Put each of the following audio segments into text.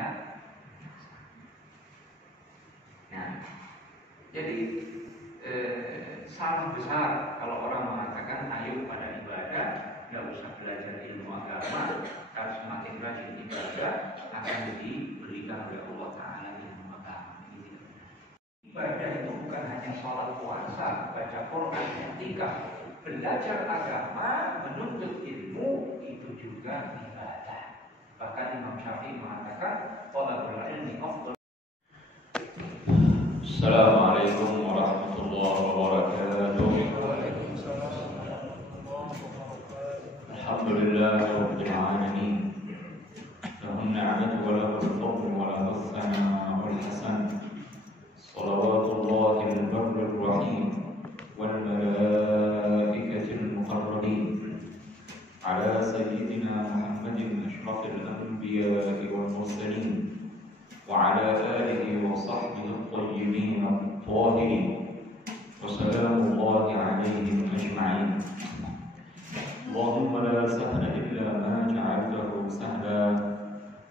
namanya. Nah, jadi salah besar kalau orang mengatakan ayo pada ibadah, nggak usah belajar ilmu agama, kalau semakin rajin ibadah akan diberikan oleh Allah Taala ilmu agama. Ibadah itu bukan hanya sholat puasa, baca Quran, etika, belajar agama, menuntut ilmu itu juga ibadah. Bahkan Imam Syafi'i mengatakan thalabul ilmi afdal. Assalamualaikum warahmatullahi wabarakatuh. Alhamdulillahirabbil alamin. Lahu an-ni'matu wa lahu al-fadlu wa lahu as-sana'u wal hasan. Shalawatullahi al-barril rahim wal malaikatil muqarrabin ala sayyidina Muhammadin asyrafil anbiya'i wal mursalin وعلى آله وصحبه الطيبين الطاهرين وسلام الله عليهم أجمعين. اللهم لا سهل إلا ما جعلته سهلا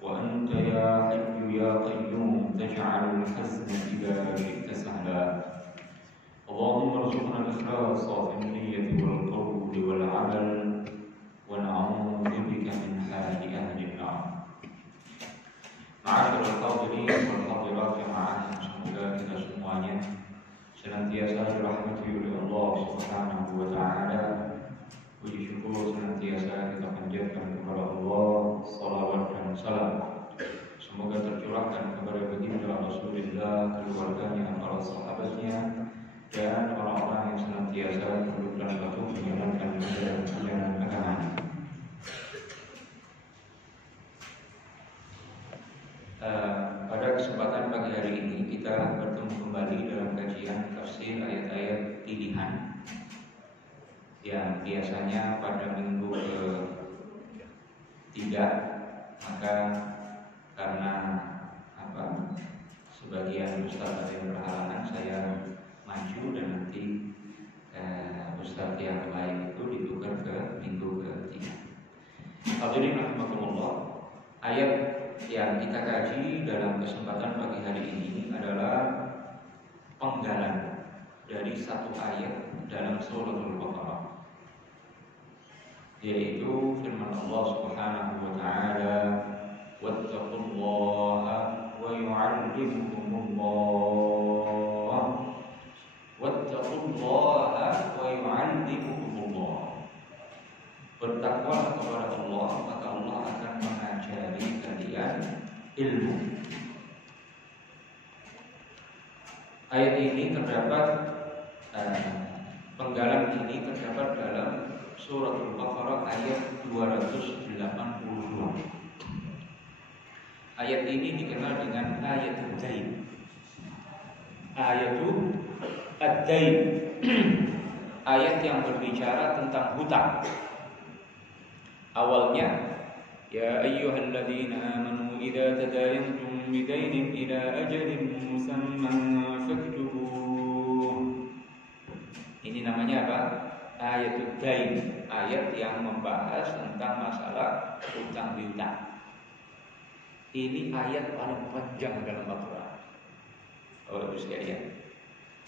وأنت يا حي يا قيوم تجعل الحزن إذا شئت سهلا. اللهم ارزقنا الإخلاص في النية والقول والعمل ونعوذ بك من حال أهل النار. Ma'asyiral hadirin wal hadirat jamaah, semoga kita semuanya senantiasa dirahmati oleh Allah Subhanahu wa taala. Puji syukur senantiasa kita panjatkan kepada Allah, salawat dan salam semoga tercurahkan kepada baginda Rasulullah, keluarganya, para sahabatnya, dan orang-orang yang senantiasa hidup dan patuh menjalankan ajaran agama. Pada kesempatan pagi hari ini kita bertemu kembali dalam kajian tafsir ayat-ayat pilihan yang biasanya pada minggu ke-3, maka karena sebagian ustaz ada yang berhalangan, saya maju dan nanti ustaz yang lain itu ditukar ke minggu ke-3. Hadirin rahimakumullah, ayat yang kita kaji dalam kesempatan pagi hari ini adalah penggalan dari satu ayat dalam surah Al-Baqarah, yaitu firman Allah Subhanahu wa taala, wattaqullaha wa yu'allimukumullah, wattaqullaha wa yu'allimukumullah. Bertakwalah kepada Allah, maka Allah akan mengajari kalian ilmu. Ayat ini terdapat penggalan ini terdapat dalam surah Al-Baqarah ayat 282. Ayat ini dikenal dengan ayatul dain. Ayatul ad-dain. Ayat yang berbicara tentang hutang. Awalnya, ya ayyuhalladzina amanu idza tadayantum bidainin ila ajalin musamman faktubuh. Ini namanya apa? Ayatul dain, ayat yang membahas tentang masalah hutang piutang. Ini ayat paling panjang dalam Al-Qur'an. Bapak Ibu sekalian,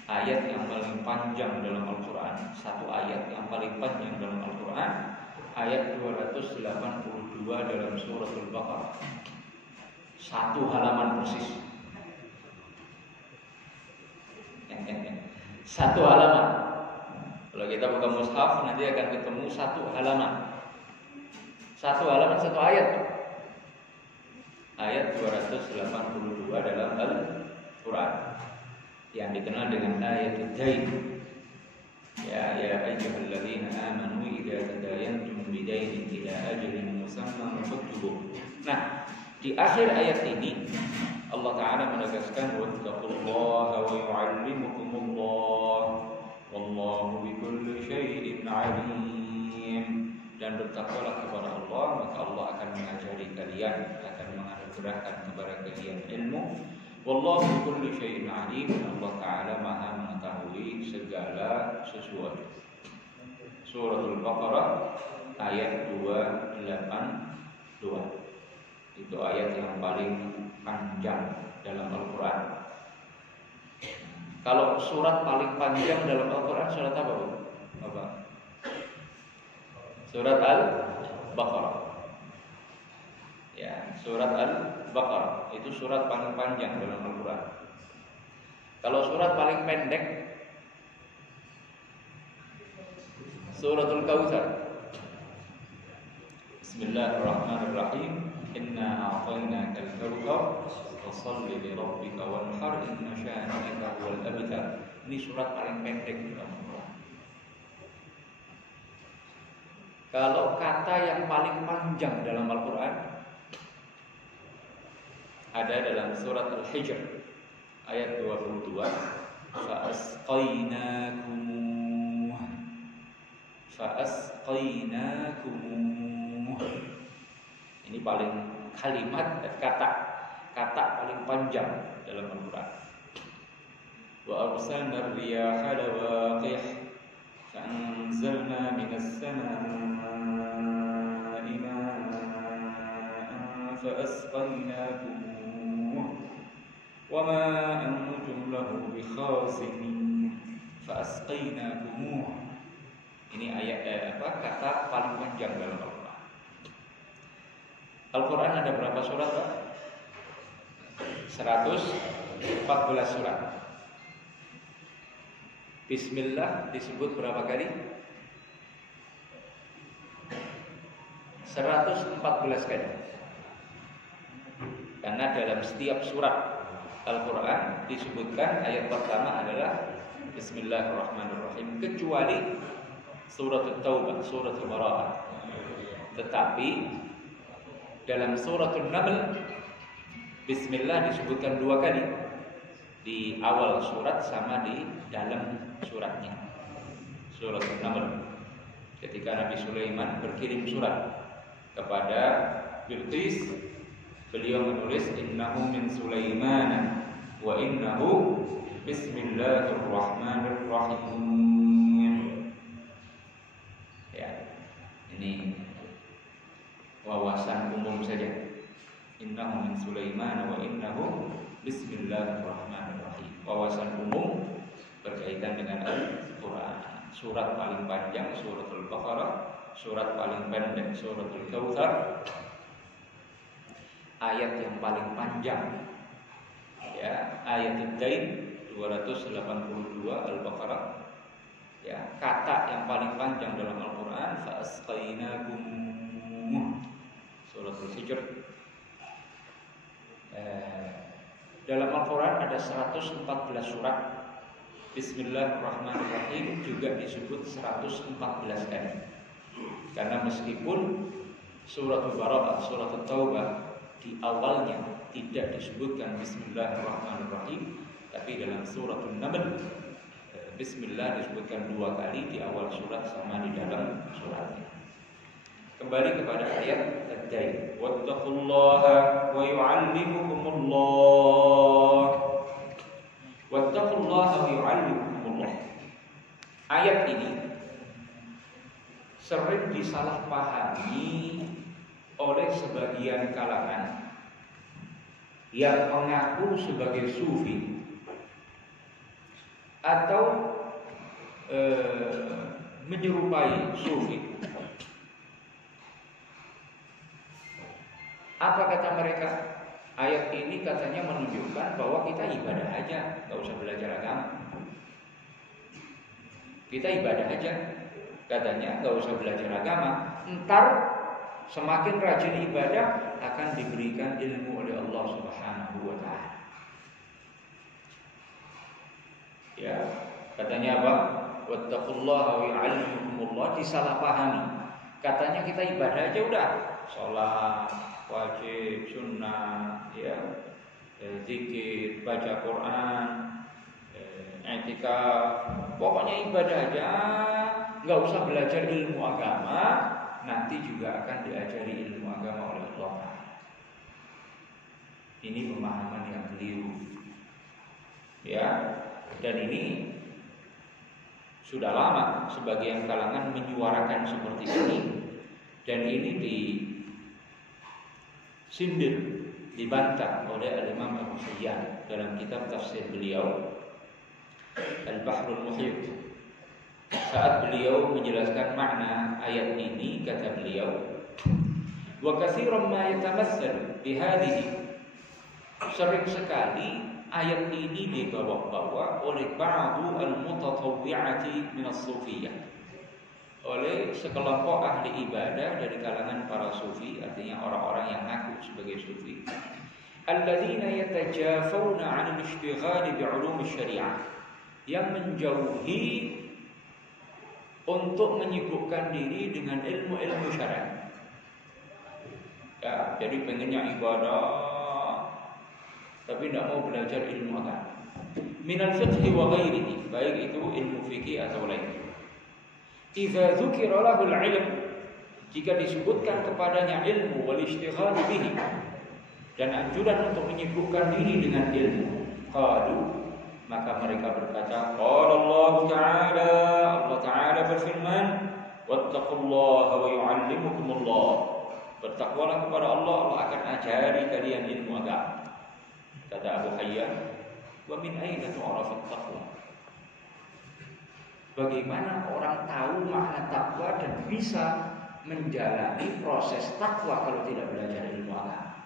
ayat yang paling panjang dalam Al-Qur'an, satu ayat yang paling panjang dalam Al-Qur'an, ayat 282 dalam surah Al-Baqarah. Satu halaman persis. Satu halaman. Kalau kita buka mushaf nanti akan ketemu satu halaman. Satu halaman satu ayat. Ayat 282 dalam Al-Quran yang dikenal dengan ayatul dain. Ya ayyuhalladzina amanu idza tadayantum bidainin ila ajalin musamman faktubuh. Nah, di akhir ayat ini Allah Ta'ala menegaskan wattaqullaha wa yu'allimukumullah wallahu bikulli syai'in 'alim. Dan bertakwalah kepada Allah, maka Allah akan mengajari kalian, akan menganugerahkan kepada kalian ilmu. Wallahu bikulli syai'in 'alim. Allah Ta'ala Maha mengetahui segala sesuatu. Surah Al-Baqarah ayat 282. Itu ayat yang paling panjang dalam Al-Quran. Kalau surat paling panjang dalam Al-Quran surat apa, Bu? Apa? Surat Al-Baqarah. Ya, surat Al-Baqarah itu surat paling panjang dalam Al-Quran. Kalau surat paling pendek Suratul Kautsar. Bismillahirrahmanirrahim. Inna a'tainakal kautsar fasholli li rabbika wanhar inna syani'aka huwal abtar. Ini surat paling pendek dalam Al-Quran. Kalau kata yang paling panjang dalam Al-Quran ada dalam surat Al-Hijr ayat 22. Fa'asqainakum. Ini paling kalimat kata paling panjang dalam Al-Quran. Wa arsalna riyaha lawaqih fa'anzalna minas samaa'i ma'an fa'asqainakum wa ma antum lahu bikhazinin fa'asqainakum. Ini ayat kata paling panjang dalam Al-Quran. Al-Quran ada berapa surat, Pak? 114 surat. Bismillah disebut berapa kali? 114 kali. Karena dalam setiap surat Al-Quran disebutkan ayat pertama adalah Bismillahirrahmanirrahim, kecuali surat At-Taubah, surat Al-Bara'ah. Tetapi dalam surat An-Naml Bismillah disebutkan 2 kali, di awal surat sama di dalam suratnya. Surat An-Naml ketika Nabi Sulaiman berkirim surat kepada Bilqis, beliau menulis innahu min Sulaiman wa innahu bismillahirrahmanirrahim. Ini wawasan umum saja. Innahu min Sulaiman wa innahu bismillahirrahmanirrahim. Wawasan umum berkaitan dengan Al-Quran. Surat paling panjang Suratul Baqarah, surat paling pendek Suratul Kautsar. Ayat yang paling panjang ya, ayat Ad-Dain 282 Al-Baqarah. Ya, kata yang paling panjang dalam Al-Quran fa'asqainakum, surat Al-Hijr. Dalam Al-Quran ada 114 surat. Bismillahirrahmanirrahim juga disebut 114 kali. Karena meskipun surat Al-Bara'ah, surat At-Taubah di awalnya tidak disebutkan Bismillahirrahmanirrahim, tapi dalam surat An-Naml Bismillah disebutkan 2 kali di awal surat sama di dalam suratnya. Kembali kepada ayat Ad-Dain. Wattaqullaha wa yu'allimukumullah. Wattaqullaha wa yu'allimukumullah. Ayat ini sering disalahpahami oleh sebagian kalangan yang mengaku sebagai sufi atau menyerupai sufi. Apa kata mereka? Ayat ini katanya menunjukkan bahwa kita ibadah aja, nggak usah belajar agama. Kita ibadah aja, katanya nggak usah belajar agama. Ntar semakin rajin ibadah akan diberikan ilmu oleh Allah Subhanahu wa Ta'ala. Ya, katanya apa? Wattaqullaha wa yu'allimukumullah, disalahpahami. Katanya kita ibadah aja udah, sholat, wajib, sunnah, ya, zikir, baca Quran, i'tikaf, pokoknya ibadah aja, nggak usah belajar ilmu agama. Nanti juga akan diajari ilmu agama oleh Allah. Ini pemahaman yang keliru, ya. Dan ini sudah lama sebagian kalangan menyuarakan seperti ini, dan ini disindir dibantah oleh Al-Imam Abu Hayyan dalam kitab tafsir beliau Al-Bahrul Muhit. Saat beliau menjelaskan makna ayat ini, kata beliau, wa katsiran ma yatamassal bihadhihi, sering sekali ayat ini dibawa-bawa oleh ba'du al-mutatawwi'ati min as-sufiyah, oleh sekelompok ahli ibadah dari kalangan para sufi, artinya orang-orang yang ngaku sebagai sufi, alladzina yatajafawna 'an al-ishtighal bi'ulum asy-syari'ah, yang menjauhi untuk menyibukkan diri dengan ilmu-ilmu syar'i. Ya, jadi pengennya ibadah tapi tidak mau belajar ilmu agama. Minal fiqhi wa ghairihi, baik itu ilmu fikih atau lain. Idza dzukira lahu al-ilm, jika disebutkan kepadanya ilmu wal ishtighal bihi, dan anjuran untuk menyibukkan diri dengan ilmu, qalu, maka mereka berkata, qala Allah Ta'ala, Allah Ta'ala berfirman, wattaqullaha wa yu'allimukumullah, bertakwalah kepada Allah, Allah akan ajari kalian ilmu agama. Kata Abu Hayyan, wa min aina tu'rafut taqwa, bagaimana orang tahu makna takwa dan bisa menjalani proses takwa kalau tidak belajar ilmu agama?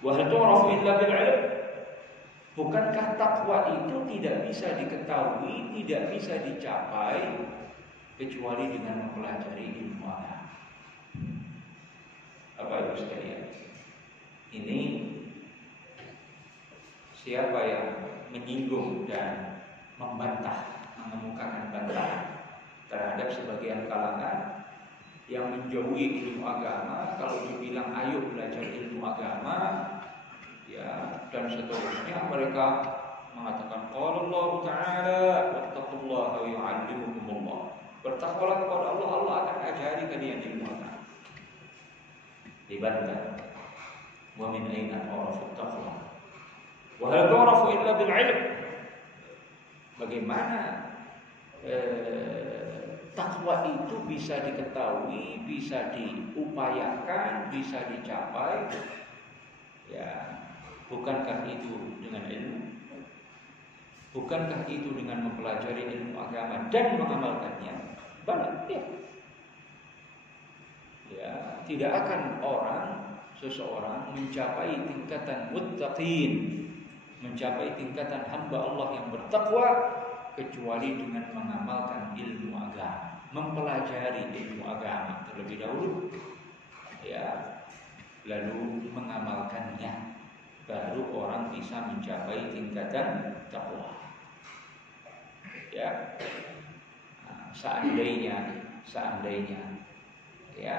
Wa hal tu'rafu illa bil 'ilm, bukankah takwa itu tidak bisa diketahui, tidak bisa dicapai kecuali dengan mempelajari ilmu agama? Bapak Ibu sekalian, ini siapa yang menyinggung dan membantah, mengemukakan bantahan terhadap sebagian kalangan yang menjauhi ilmu agama, kalau dibilang ayo belajar ilmu agama, ya, dan seterusnya, mereka mengatakan qala Allah Ta'ala wattaqullaha wa yu'allimukumullah, bertakwalah kepada Allah, Allah akan ajari kalian ilmu agama. Dibantah, wa min aina tu'rafut taqwa wa hal tu'rafu illa bil 'ilm, bagaimana takwa itu bisa diketahui, bisa diupayakan, bisa dicapai, ya, bukankah itu dengan ilmu? Bukankah itu dengan mempelajari ilmu agama dan mengamalkannya? Bala, ya. Ya, tidak akan seseorang mencapai tingkatan muttaqin, mencapai tingkatan hamba Allah yang bertakwa, kecuali dengan mengamalkan ilmu agama, mempelajari ilmu agama terlebih dahulu, ya, lalu mengamalkannya, baru orang bisa mencapai tingkatan takwa. Ya, seandainya ya,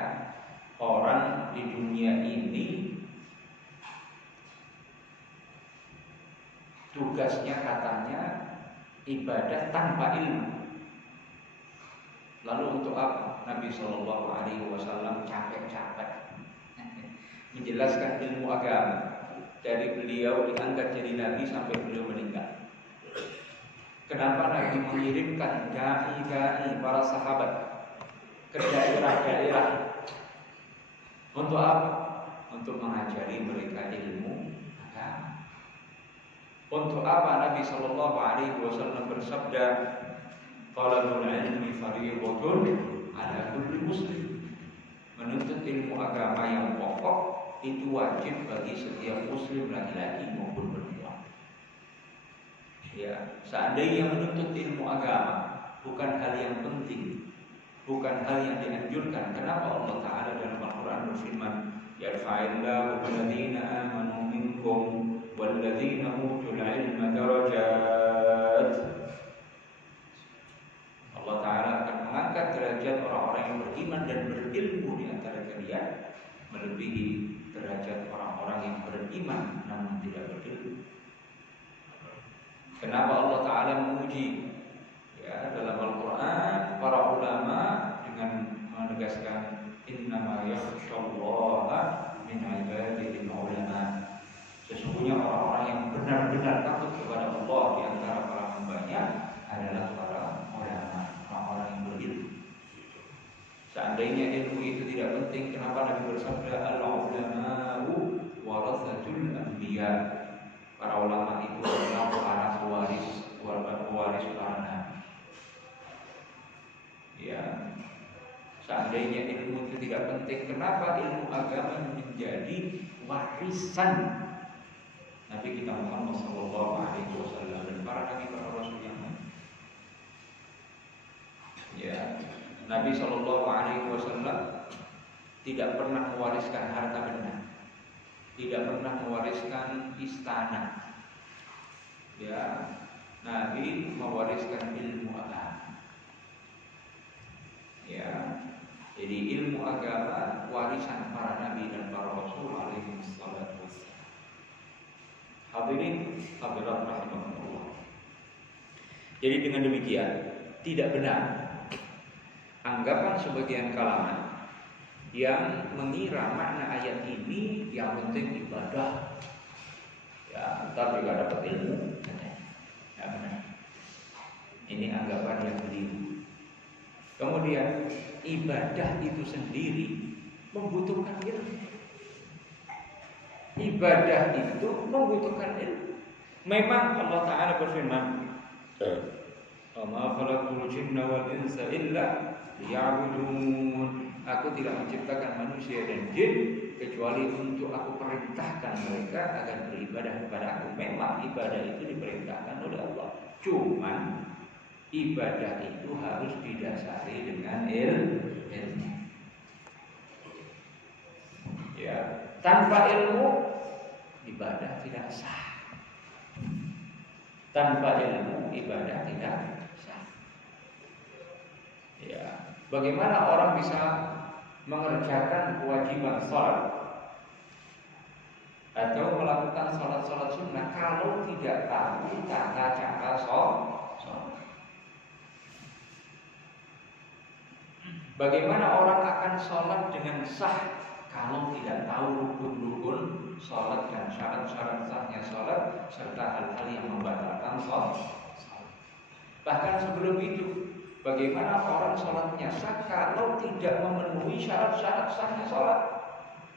orang di dunia ini tugasnya katanya ibadah tanpa ilmu, lalu untuk apa Nabi Shallallahu Alaihi Wasallam capek-capek menjelaskan ilmu agama dari beliau diangkat jadi nabi sampai beliau meninggal? Kenapa Nabi mengirimkan dai-dai para sahabat ke daerah-daerah? Untuk apa? Untuk mengajari mereka ilmu agama. Untuk apa Nabi Shallallahu Alaihi Wasallam bersabda, "Talabul ilmi fardhun 'ala kulli muslim." Menuntut ilmu agama yang pokok itu wajib bagi setiap muslim, laki-laki maupun perempuan. Ya, seandainya menuntut ilmu agama bukan hal yang penting, bukan hal yang dianjurkan, kenapa Allah Ta'ala dalam Al-Quran berfirman, "Yarfa'illahu alladhina amanu minkum walladhina utul ilma darajat." Allah Ta'ala akan mengangkat derajat orang-orang yang beriman dan berilmu di antara kalian, melebihi derajat orang-orang yang beriman namun tidak berilmu. Kenapa Allah Ta'ala memuji, ya, dalam Al-Quran para ulama dengan menegaskan innama yakhshallaha min ibadihi ulama, sesungguhnya orang-orang yang benar-benar takut kepada Allah di antara para hambanya adalah para ulama, orang-orang yang berilmu. Seandainya ilmu itu tidak penting, kenapa Nabi bersabda al-ulama'u dunia. Para ulama itu adalah para pewaris para nabi. Ya, seandainya ilmu itu tidak penting, kenapa ilmu agama menjadi warisan Nabi kita Muhammad SAW dan para nabi para rasul yang lain? Ya, Nabi SAW tidak pernah mewariskan harta benda, tidak pernah mewariskan istana. Ya, Nabi mewariskan ilmu agama. Ya, jadi ilmu agama warisan para nabi dan para rasul alaihi wassalatu wassalam. Hadirin hadirat rahimakumullah. Jadi dengan demikian tidak benar anggapan sebagian kalangan yang mengira makna ayat ini yang penting ibadah. Ya, ntar juga dapat ilmu. Ya benar. Ini anggapan yang keliru. Kemudian ibadah itu sendiri membutuhkan ilmu. Ibadah itu membutuhkan ilmu. Memang Allah Ta'ala berfirman, "Wa ma khalaqtul jinna wal insa illa liya'budun." Aku tidak menciptakan manusia dan jin kecuali untuk aku perintahkan mereka agar beribadah kepada aku. Memang ibadah itu diperintahkan oleh Allah. Cuman ibadah itu harus didasari dengan ilmu. Ya, tanpa ilmu ibadah tidak sah. Tanpa ilmu ibadah tidak sah. Ya, bagaimana orang bisa mengerjakan kewajiban sholat atau melakukan sholat sunnah kalau tidak tahu tata cara sholat? Bagaimana orang akan sholat dengan sah kalau tidak tahu rukun-rukun sholat dan syarat-syarat sahnya sholat serta hal-hal yang membatalkan sholat? Bahkan sebelum itu, bagaimana orang sholatnya sah kalau tidak memenuhi syarat-syarat sahnya sholat?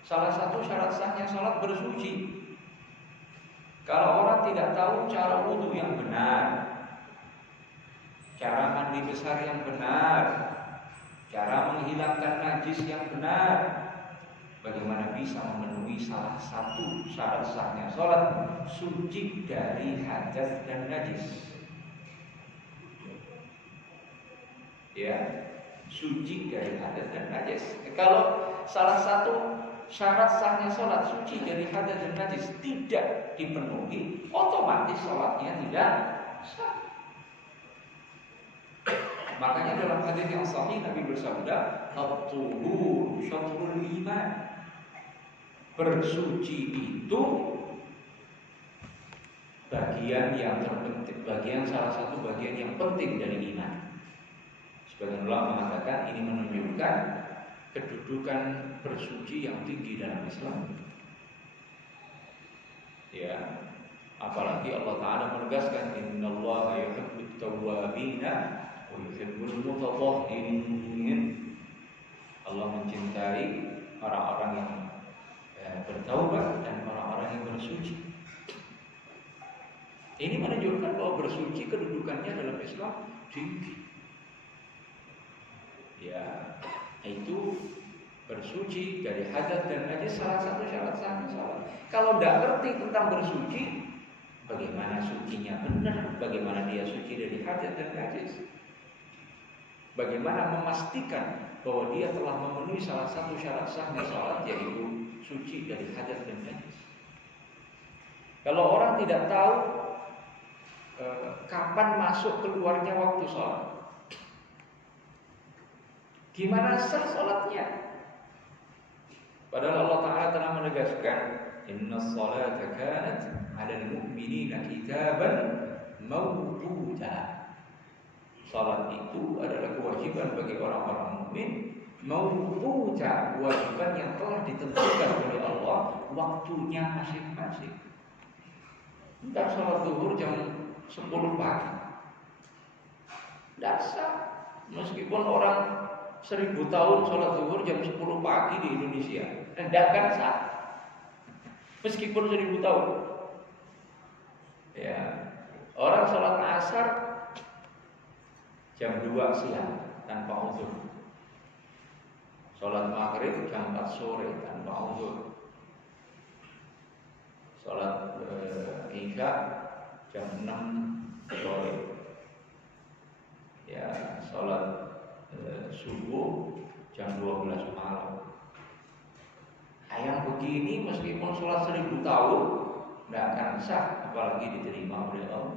Salah satu syarat sahnya sholat bersuci. Kalau orang tidak tahu cara wudhu yang benar, cara mandi besar yang benar, cara menghilangkan najis yang benar, bagaimana bisa memenuhi salah satu syarat sahnya sholat? Suci dari hadas dan najis. Ya, suci dari hadas dan najis. Kalau salah satu syarat sahnya sholat suci dari hadas dan najis tidak dipenuhi, otomatis sholatnya tidak sah. Makanya dalam hadis yang sahih Nabi bersabda, "At-tuhur syatrul iman." Bersuci itu bagian yang terpenting, salah satu bagian yang penting dari iman. Sebagian ulama mengatakan ini menunjukkan kedudukan bersuci yang tinggi dalam Islam. Ya, apalagi Allah Ta'ala menegaskan, "Innallaha yuhibbut tawwabina wa yuhibbul mutatahhirin." Allah mencintai orang-orang yang bertaubat dan orang-orang yang bersuci. Ini menunjukkan bahwa bersuci kedudukannya dalam Islam tinggi. Ya, itu bersuci dari hadas dan najis salah satu syarat sahnya sholat. Kalau tidak ngerti tentang bersuci, bagaimana sucinya benar, bagaimana dia suci dari hadas dan najis, bagaimana memastikan bahwa dia telah memenuhi salah satu syarat sahnya sholat, yaitu suci dari hadas dan najis. Kalau orang tidak tahu kapan masuk keluarnya waktu sholat, gimana sah sholatnya? Padahal Allah Ta'ala telah menegaskan, "Inna sholata kanat 'alal mu'minina kitaban mawquta." Salat itu adalah kewajiban bagi orang-orang mukmin, mawquta, kewajiban yang telah ditentukan oleh Allah waktunya masing-masing. Entar salat zuhur jam 10 pagi, tidak sah. Meskipun orang 1000 tahun sholat zuhur jam 10 pagi di Indonesia, tidak akan sah. Meskipun 1000 tahun. Ya, orang sholat asar jam 2 siang tanpa uzur. Sholat maghrib jam 4 sore tanpa uzur. Sholat isya jam 6 sore. Ya, sholat subuh jam 12 malam. Nah, yang begini meskipun sholat 1000 tahun tidak akan sah, apalagi diterima oleh Allah.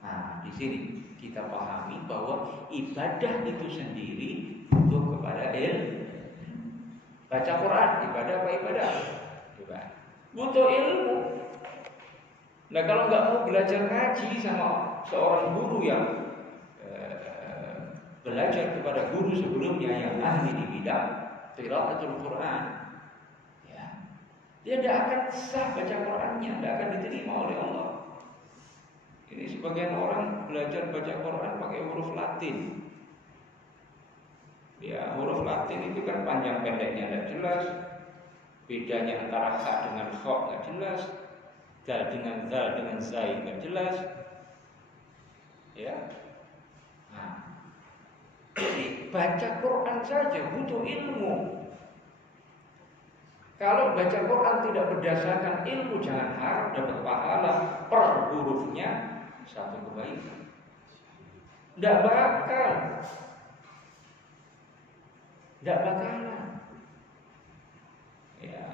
Nah, di sini kita pahami bahwa ibadah itu sendiri butuh kepada ilmu. Baca Quran, ibadah apa ibadah? Butuh ilmu. Nah, kalau nggak mau belajar ngaji sama seorang guru yang belajar kepada guru sebelumnya yang ahli di bidang qiraatul Quran, ya, dia tidak akan sah baca Qurannya, tidak akan diterima oleh Allah. Ini sebagian orang belajar baca Quran pakai huruf Latin. Ya, huruf Latin itu kan panjang pendeknya tidak jelas, bedanya antara ha dengan kha nggak jelas, dal dengan zal dengan zai nggak jelas. Ya, nah, jadi baca Quran saja butuh ilmu. Kalau baca Quran tidak berdasarkan ilmu, jangan harap dapat pahala per hurufnya satu kebaikan. Tidak bakal. Tidak bakalan. Ya.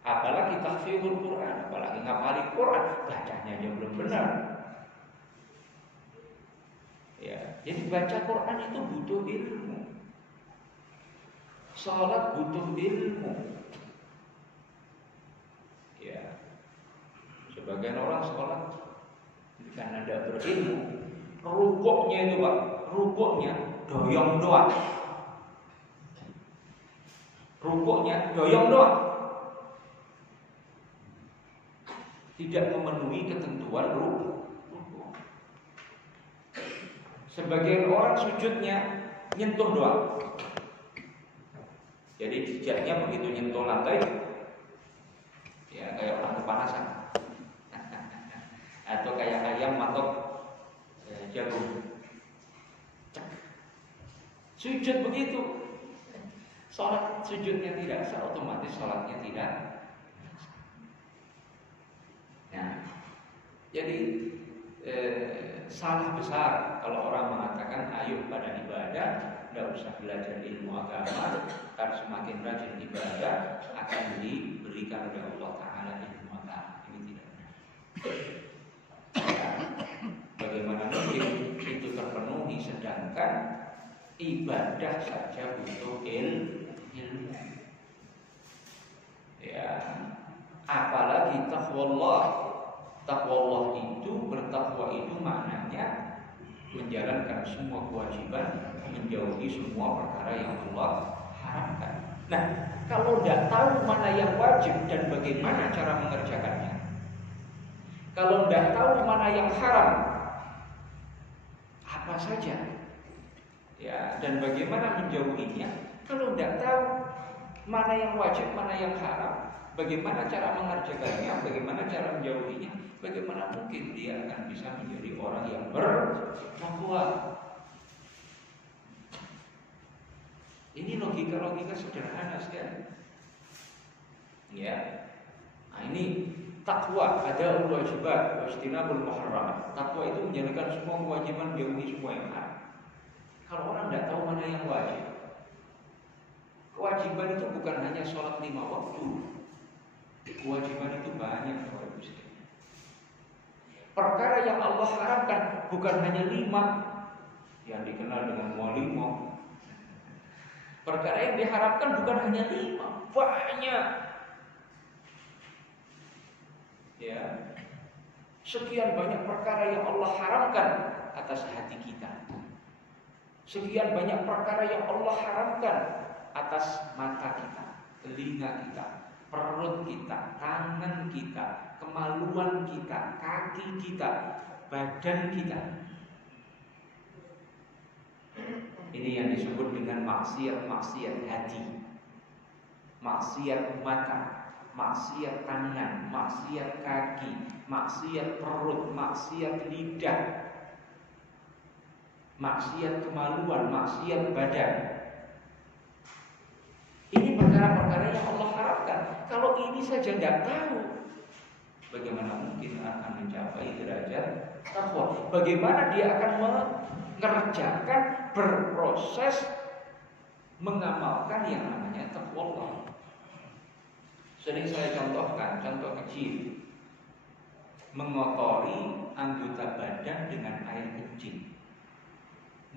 Apalagi tahfizul Quran, apalagi ngapalin Quran, bacanya aja belum benar. Ya, jadi baca Quran itu butuh ilmu. Salat butuh ilmu. Ya. Sebagian orang salat karena tidak berilmu, rukuknya itu Pak, rukuknya doyong doang. Rukuknya doyong doang. Tidak memenuhi ketentuan rukuk. Sebagian orang sujudnya nyentuh doang. Jadi jidatnya begitu nyentuh lantai, ya kayak orang kepanasan, atau kayak ayam matok jagung. Sujud begitu. Sholat sujudnya tidak sah, otomatis sholatnya tidak. Nah, jadi salah besar kalau orang mengatakan ayo pada ibadah, tidak usah belajar ilmu agama, karena semakin rajin ibadah akan diberikan oleh Allah Taala ilmu agama. Ini tidak benar. Ya, bagaimana mungkin itu terpenuhi sedangkan ibadah saja butuh ilmu. Ya, apalagi taqwallah. Taqwallah itu, bertakwa itu maknanya menjalankan semua kewajiban, menjauhi semua perkara yang Allah haramkan. Nah, kalau tidak tahu mana yang wajib dan bagaimana cara mengerjakannya, kalau tidak tahu mana yang haram apa saja, ya, dan bagaimana menjauhinya, kalau tidak tahu mana yang wajib, mana yang haram, bagaimana cara mengerjakannya, bagaimana cara menjauhinya, bagaimana mungkin dia akan bisa menjadi orang yang bertakwa? Ini logika-logika sederhana sekali. Ya. Nah, ini takwa, ada wajibat, wajtinabul muharramat. Takwa itu menjalankan semua kewajiban, menjauhi semua yang haram. Kalau orang tidak tahu mana yang wajib, kewajiban itu bukan hanya sholat 5 waktu. Kewajiban itu banyak. Perkara yang Allah haramkan bukan hanya 5 yang dikenal dengan walimah. Perkara yang diharapkan bukan hanya 5, banyak. Ya, sekian banyak perkara yang Allah haramkan atas hati kita. Sekian banyak perkara yang Allah haramkan atas mata kita, telinga kita, perut kita, tangan kita, kemaluan kita, kaki kita, badan kita. Ini yang disebut dengan maksiat hati, maksiat mata, maksiat tangan, maksiat kaki, maksiat perut, maksiat lidah, maksiat kemaluan, maksiat badan. Ini perkara-perkara yang Allah harapkan. Kalau ini saja tidak tahu, bagaimana mungkin akan mencapai derajat takwa? Bagaimana dia akan mengerjakan, berproses, mengamalkan yang namanya takwa Allah? Sering saya contohkan, contoh kecil, mengotori anggota badan dengan air kencing,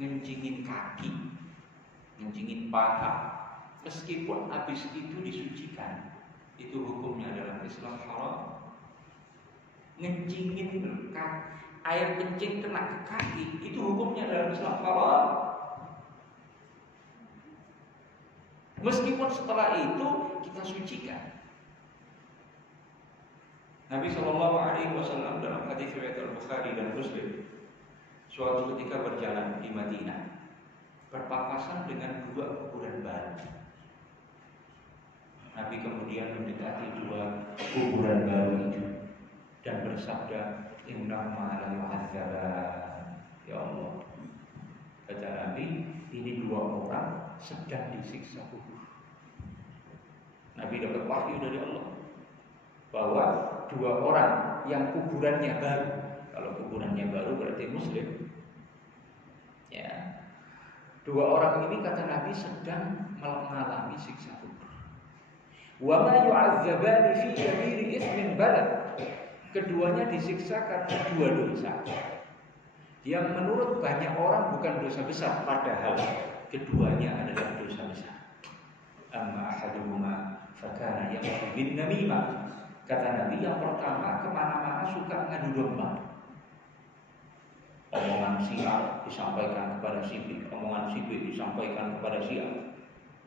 ngencingin kaki, ngencingin paha, meskipun habis itu disucikan, itu hukumnya dalam Islam haram. Ngencingin air kencing kena ke kaki, itu hukumnya dalam Islam haram. Meskipun setelah itu kita sucikan. Nabi SAW dalam hadis riwayat Al-Bukhari dan Muslim, suatu ketika berjalan di Madinah, berpapasan dengan dua kuburan baru. Nabi kemudian mendekati dua kuburan baru itu dan bersabda, "Innahuma la yu'adzaban." Ya Allah, kata Nabi, ini dua orang sedang disiksa kubur. Nabi dapat wahyu dari Allah bahwa dua orang yang kuburannya baru, kalau kuburannya baru berarti Muslim, ya, dua orang ini kata Nabi sedang mengalami siksa kubur. Wa ma yu'adzabani fi kabiri itsmin balad. Keduanya disiksa karena dua dosa yang menurut banyak orang bukan dosa besar, padahal keduanya adalah dosa besar. Amma ahaduhuma fakana yamshi bin namimah. Kata Nabi, yang pertama kemana-mana suka ngadu domba. Omongan si A disampaikan kepada si B, omongan si B disampaikan kepada si A,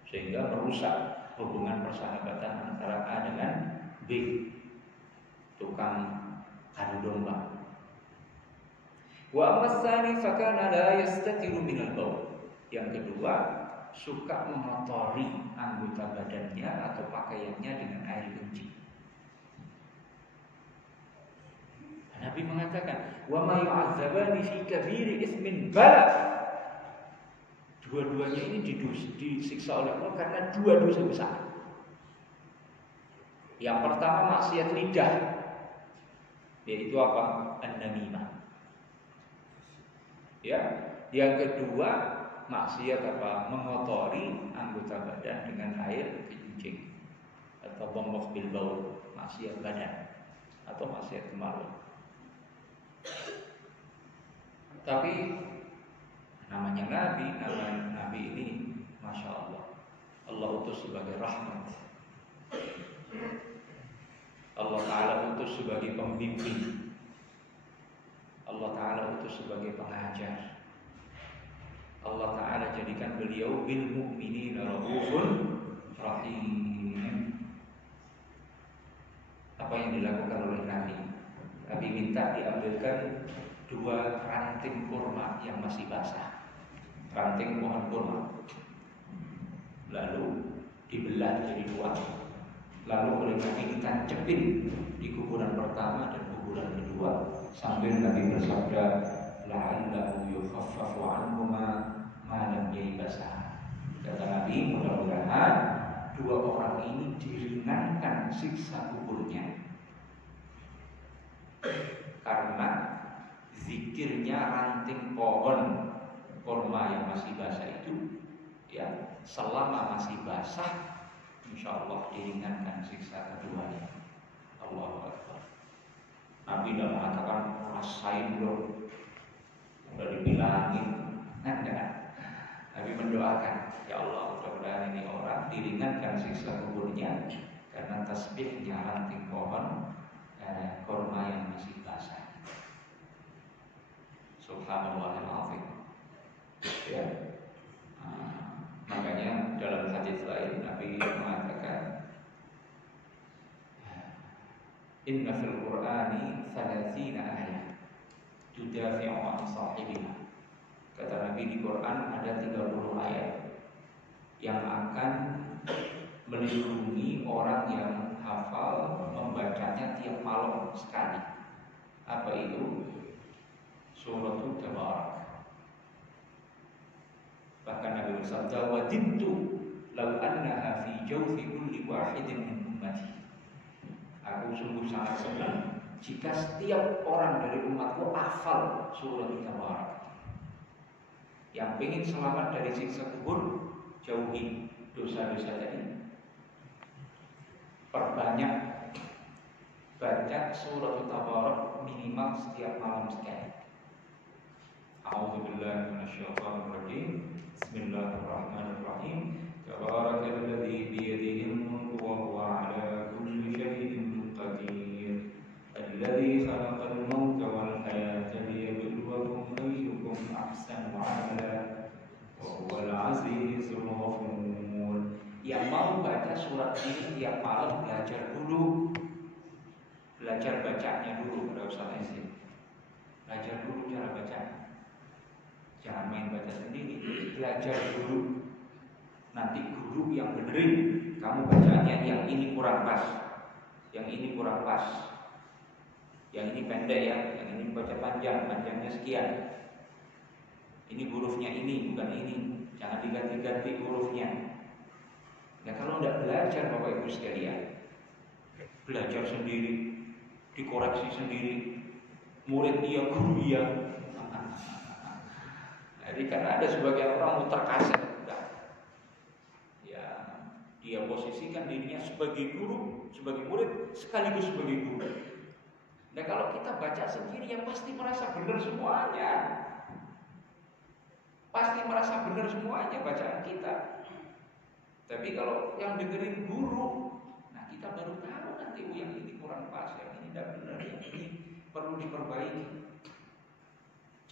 sehingga merusak hubungan persahabatan antara A dengan B. Tukang adu domba. Wa amma tsani fakana la yastatiru minal baul. Yang kedua, suka mengotori anggota badannya atau pakaiannya dengan air kencing. Nabi mengatakan, wa ma yu'adzabani fi kabiri itsmin balad. Dua-duanya ini disiksa oleh Allah karena dua dosa besar. Yang pertama maksiat lidah, yaitu apa? An-namimah. Ya, yang kedua maksiat apa? Mengotori anggota badan dengan air kencing atau bomok bil baul, maksiat badan atau maksiat kemaluan. Tapi namanya Nabi ini Masya Allah, Allah utus sebagai rahmat, Allah Ta'ala utus sebagai pembimbing, Allah Ta'ala utus sebagai pengajar, Allah Ta'ala jadikan beliau bil mu'minina raufun rahim. Apa yang dilakukan oleh Nabi? Nabi minta diambilkan dua ranting kurma yang masih basah, ranting pohon kurma, lalu dibelah jadi dua, lalu oleh Nabi ditancepin di kuburan pertama dan kuburan kedua, sambil Nabi bersabda, la'allahu yukhaffafu anhuma ma lam yabasa. Kata Nabi, mudah-mudahan dua orang ini diringankan siksa kuburnya karena zikirnya ranting pohon kurma yang masih basah itu, ya, selama masih basah, insya Allah diringankan siksa keduanya. Allahu Akbar. Nabi tidak mengatakan rasain loh, sudah dibilangin, enggak. Nabi mendoakan, ya Allah, mudah-mudahan ini orang diringankan siksa kuburnya karena tasbihnya ranting pohon kurma yang masih basah. Subhanallahil azim. Ya. Makanya dalam hadis lain Nabi mengatakan, inna fil Qur'ani 30 ayat tudafi'u an sahibiha. Kata Nabi, di Quran ada 30 ayat yang akan melindungi orang yang menghafal, membacanya tiap malam sekali. Apa itu? Suratul Tabarak. Bahkan Nabi bersabda, "Wadidtu law annaha fi jawfi kulli wahidin min ummati." Aku sungguh sangat senang jika setiap orang dari umatku hafal Suratul Tabarak. Yang ingin selamat dari siksa kubur, jauhi dosa-dosa tadi. Perbanyak baca Suratul Tabarak minimal setiap malam sekali. A'udzubillahi minasyaitonir rajim. Bismillahirrahmanirrahim. Tabarakalladzi biyadihi al-mulku wa huwa 'ala kulli syai'in qadir. Alladzi khalaqal mauta wal hayata liyabluwakum ayyukum ahsanu 'amala wa huwal 'azizul ghafur. Yang mau baca surat ini tiap malam belajar dulu. Belajar bacanya dulu, enggak usah izin. Belajar dulu cara bacanya. Jangan main baca sendiri, belajar dulu. Nanti guru yang benerin, kamu bacanya yang ini kurang pas, yang ini kurang pas, yang ini pendek ya, yang ini baca panjang, panjangnya sekian. Ini hurufnya ini, bukan ini. Jangan diganti-ganti hurufnya. Nah kalau tidak belajar Bapak Ibu sekalian, belajar sendiri, dikoreksi sendiri, murid dia, guru dia. Jadi karena ada sebagian orang muter kaset, ya dia posisikan dirinya sebagai guru, sebagai murid, sekaligus sebagai guru. Nah kalau kita baca sendiri ya pasti merasa benar semuanya, pasti merasa benar semuanya bacaan kita. Tapi kalau yang dengerin guru, nah kita baru tahu nanti yang ini kurang pas, yang ini tidak benar, yang ini perlu diperbaiki.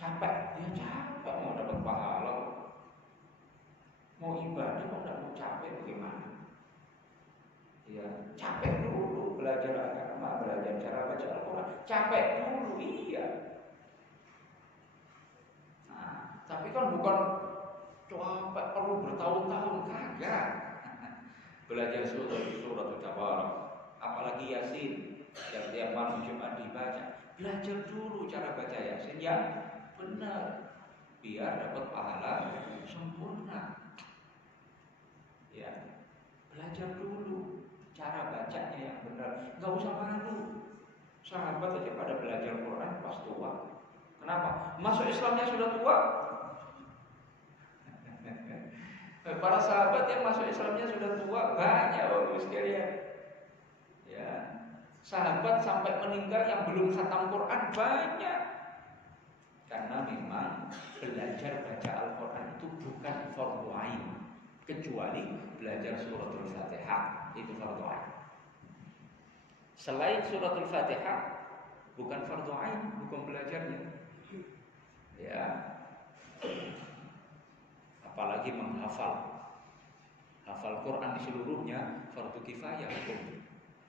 Capek, ya capek mau dapat pahala, mau ibadah kok tidak mau capek bagaimana? Ya capek dulu belajar agama, belajar cara baca Al-Quran, capek dulu iya. Nah, tapi kan bukan capek perlu bertahun-tahun, kagak. Belajar surat Tabarak, apalagi Yasin yang tiap malam Jumat dibaca, belajar dulu cara baca Yasin yang benar biar dapat pahala sempurna. Ya, belajar dulu cara bacanya yang benar. Gak usah malu. Sahabat aja pada belajar Quran pas tua. Kenapa? Masuk Islamnya sudah tua. Para sahabat yang masuk Islamnya sudah tua banyak Bapak sekalian. Ya, sahabat sampai meninggal yang belum khatam Quran banyak. Karena memang belajar baca Al-Quran itu bukan fardu ain, kecuali belajar suratul Fatihah itu fardu ain. Selain suratul Fatihah bukan fardu ain, hukum belajarnya. Ya. Apalagi menghafal. Hafal Quran di seluruhnya fardu kifayah hukum,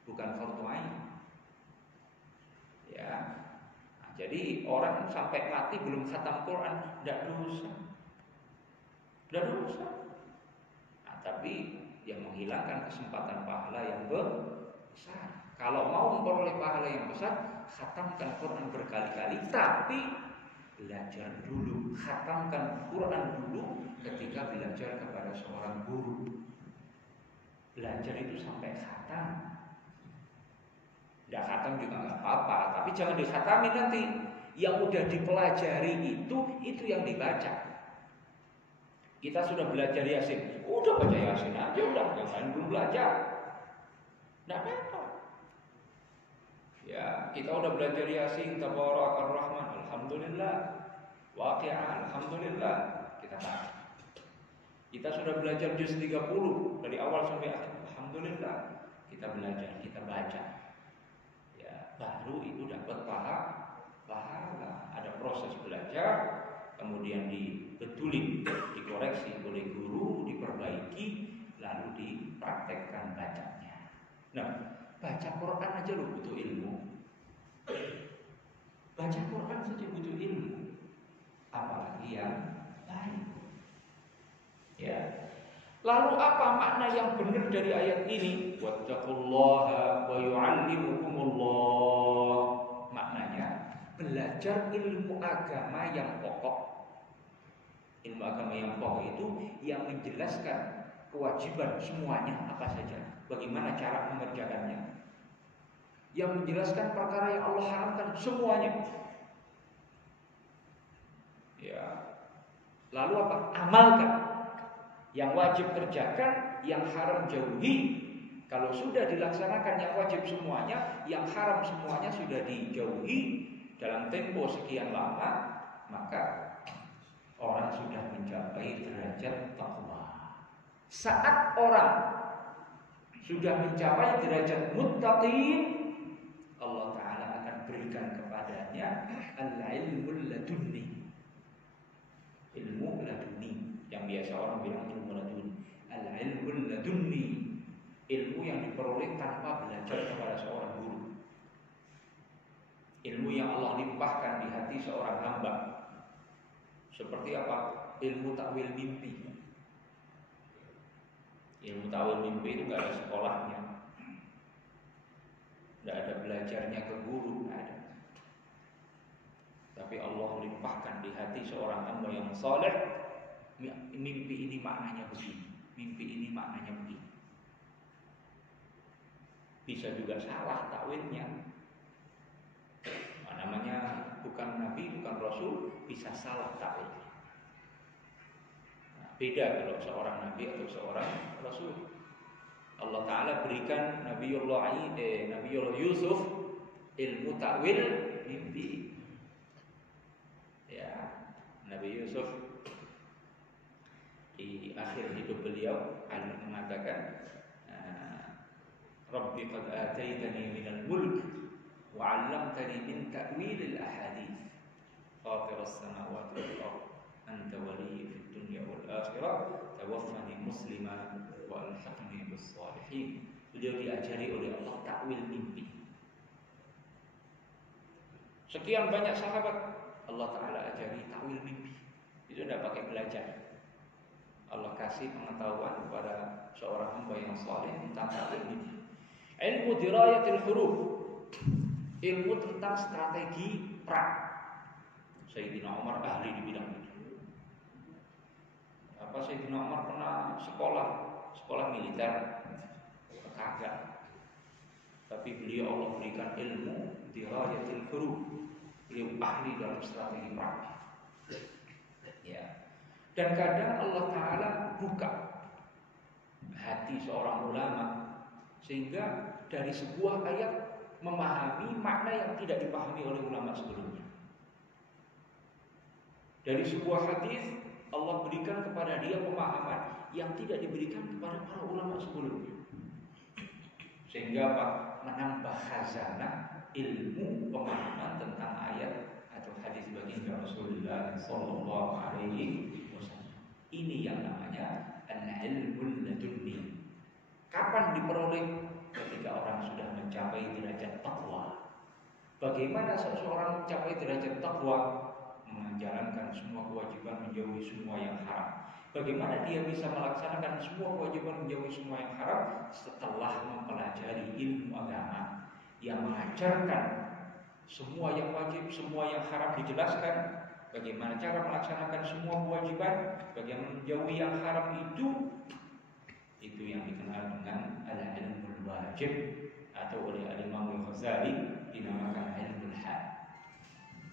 bukan fardu ain. Ya. Jadi orang sampai mati belum khatam Quran tidak dosa, tidak dosa. Nah, tapi yang menghilangkan kesempatan pahala yang besar. Kalau mau memperoleh pahala yang besar, khatamkan Quran berkali-kali. Tapi belajar dulu, khatamkan Quran dulu ketika belajar kepada seorang guru. Belajar itu sampai khatam. Tidak khatam juga nggak apa-apa, tapi jangan dikhatami nanti. Yang udah dipelajari itu yang dibaca. Kita sudah belajar Yasin, udah baca Yasin aja, udah jangan belum belajar. Tidak apa-apa. Ya, kita udah belajar Yasin, Tabarakar Rahman, alhamdulillah. Waqi'ah, alhamdulillah. Kita baca. Kita sudah belajar juz 30 dari awal sampai akhir, alhamdulillah. Kita belajar, kita baca. Baru itu dapat pahala. Ada proses belajar, kemudian dibetulin, dikoreksi oleh guru, diperbaiki, lalu dipraktekkan bacanya. Nah, baca Quran aja lo butuh ilmu. Baca Quran saja butuh ilmu, apalagi yang lain. Ya, Lalu apa makna yang benar dari ayat ini? Wattaqullaha wa yu'allimukumullah. Maknanya belajar ilmu agama yang pokok. Ilmu agama yang pokok itu yang menjelaskan kewajiban semuanya apa saja, bagaimana cara mengerjakannya. Yang menjelaskan perkara yang Allah haramkan semuanya. Ya. Lalu apa? Amalkan. Yang wajib kerjakan, yang haram jauhi. Kalau sudah dilaksanakan yang wajib semuanya, yang haram semuanya sudah dijauhi dalam tempo sekian lama, maka orang sudah mencapai derajat takwa. Saat orang sudah mencapai derajat muttaqin, Allah Ta'ala akan berikan kepadanya al-ilmul ladunni. Ilmu laduni, yang biasa orang bilang ilmu laduni. Al-ilmul laduni, ilmu yang diperoleh tanpa belajar kepada seorang guru. Ilmu yang Allah limpahkan di hati seorang hamba. Seperti apa? Ilmu takwil mimpi. Ilmu takwil mimpi itu gak ada sekolahnya, gak ada belajarnya ke guru, gak ada. Tapi Allah limpahkan di hati seorang hamba yang saleh. Mimpi ini maknanya begini, mimpi ini maknanya begini. Bisa juga salah takwilnya. Namanya bukan nabi, bukan rasul, bisa salah takwilnya. Beda kalau seorang nabi atau seorang rasul. Allah Ta'ala berikan Nabiullah Yusuf ilmu takwil mimpi. Ya, Nabi Yusuf di akhir hidup beliau mengatakan, Rabbi qad ataitani minal mulk wa 'allamtani min ta'wilil ahadits fatiras samawati wal ardh anta waliyyi fid dunya wal akhirah tawaffani musliman wa alhiqni bis salihin. Beliau diajari oleh Allah takwil mimpi. Sekian banyak sahabat Allah Ta'ala ajari takwil mimpi. Itu tidak pakai belajar. Allah kasih pengetahuan kepada seorang hamba yang saleh tentang takwil mimpi. Ilmu dirayatil huruf, ilmu tentang strategi perang. Sayyidina Umar ahli di bidang itu. Apa Sayyidina Umar pernah sekolah militer? Kagak. Tapi beliau Allah berikan ilmu dirayatil huruf. Beliau ahli dalam strategi perang. Ya. Dan kadang Allah Ta'ala buka hati seorang ulama sehingga dari sebuah ayat memahami makna yang tidak dipahami oleh ulama sebelumnya. Dari sebuah hadis Allah berikan kepada dia pemahaman yang tidak diberikan kepada para ulama sebelumnya. Sehingga apa? Menambah khazanah ilmu pemahaman tentang ayat atau hadis baginda Rasulullah sallallahu alaihi wasallam. Ini yang namanya al-ilmul ladunni. Kapan diperoleh? Ketika orang sudah mencapai derajat takwa. Bagaimana seseorang mencapai derajat takwa? Menjalankan semua kewajiban, menjauhi semua yang haram. Bagaimana dia bisa melaksanakan semua kewajiban, menjauhi semua yang haram? Setelah mempelajari ilmu agama yang mengajarkan semua yang wajib, semua yang haram dijelaskan. Bagaimana cara melaksanakan semua kewajiban, bagaimana menjauhi yang haram itu yang dikenal dengan al-ilmul wajib atau oleh Imam Al-Ghazali dinamakan ilmul had.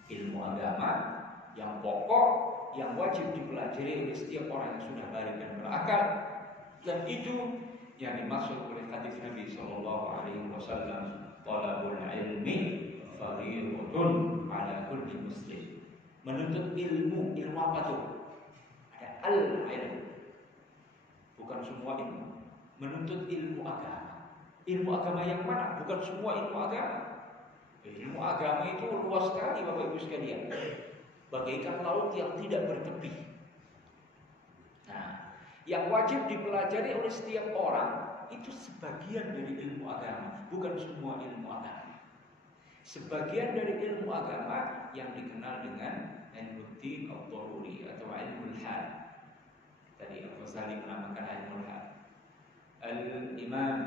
Ilmu agama yang pokok, yang wajib dipelajari oleh setiap orang yang sudah balik dan berakal. Dan itu yang dimaksud oleh hadis Nabi sallallahu alaihi wasallam, talabul ilmi fardhun ala kulli muslim. Menuntut ilmu apa tuh? Ada al-ilm. Bukan semua ilmu. Menuntut ilmu agama. Ilmu agama yang mana? Bukan semua ilmu agama. Ilmu agama itu luas sekali Bapak Ibu sekalian. Bagaikan laut yang tidak bertepi. Nah, yang wajib dipelajari oleh setiap orang itu sebagian dari ilmu agama, bukan semua ilmu agama. Sebagian dari ilmu agama yang dikenal dengan ilmu din al-daruri atau ilmu hal. Tadi Al-Ghazali menamakan ilmu Al-Imam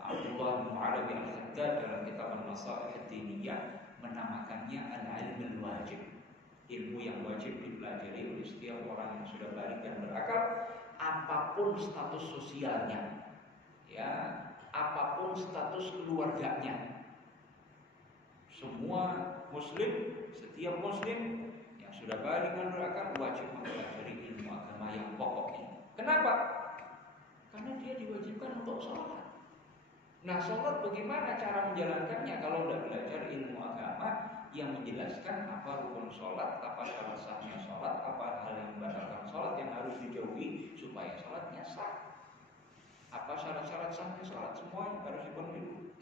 Abdullah bin Arabi Al-Haddad dalam kitab An-Nasaih Ad-Diniyah menamakannya al-ilm al-wajib, ilmu yang wajib dipelajari oleh setiap orang yang sudah balik dan berakal, apapun status sosialnya, ya, apapun status keluarganya. Semua muslim, setiap muslim yang sudah balik dan berakal wajib mempelajari ilmu agama yang pokok ini. Kenapa? Karena dia diwajibkan untuk sholat. Nah, sholat bagaimana cara menjalankannya kalau tidak belajar ilmu agama yang menjelaskan apa rukun sholat, apa syarat sahnya sholat, apa hal yang membatalkan sholat yang harus dijauhi supaya sholatnya sah, apa syarat-syarat sahnya sholat, semuanya harus dipenuhi.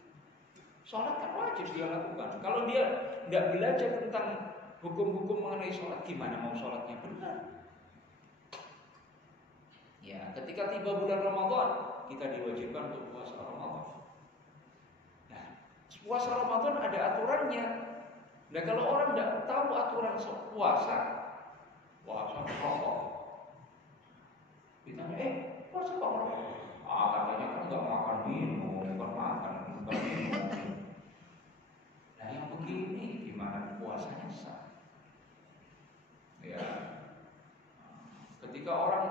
Sholat kan wajib dia lakukan. Kalau dia tidak belajar tentang hukum-hukum mengenai sholat, gimana mau sholatnya benar? Ya, ketika tiba bulan Ramadan, kita diwajibkan untuk puasa Ramadan. Nah, puasa Ramadan ada aturannya. Nah, kalau orang tidak tahu aturan puasa rokok. Ditanya, puasa kok rokok? Katanya kan nggak makan minum, bukan makan, bukan minum. Nah, yang begini gimana puasanya sah? Ya, ketika orang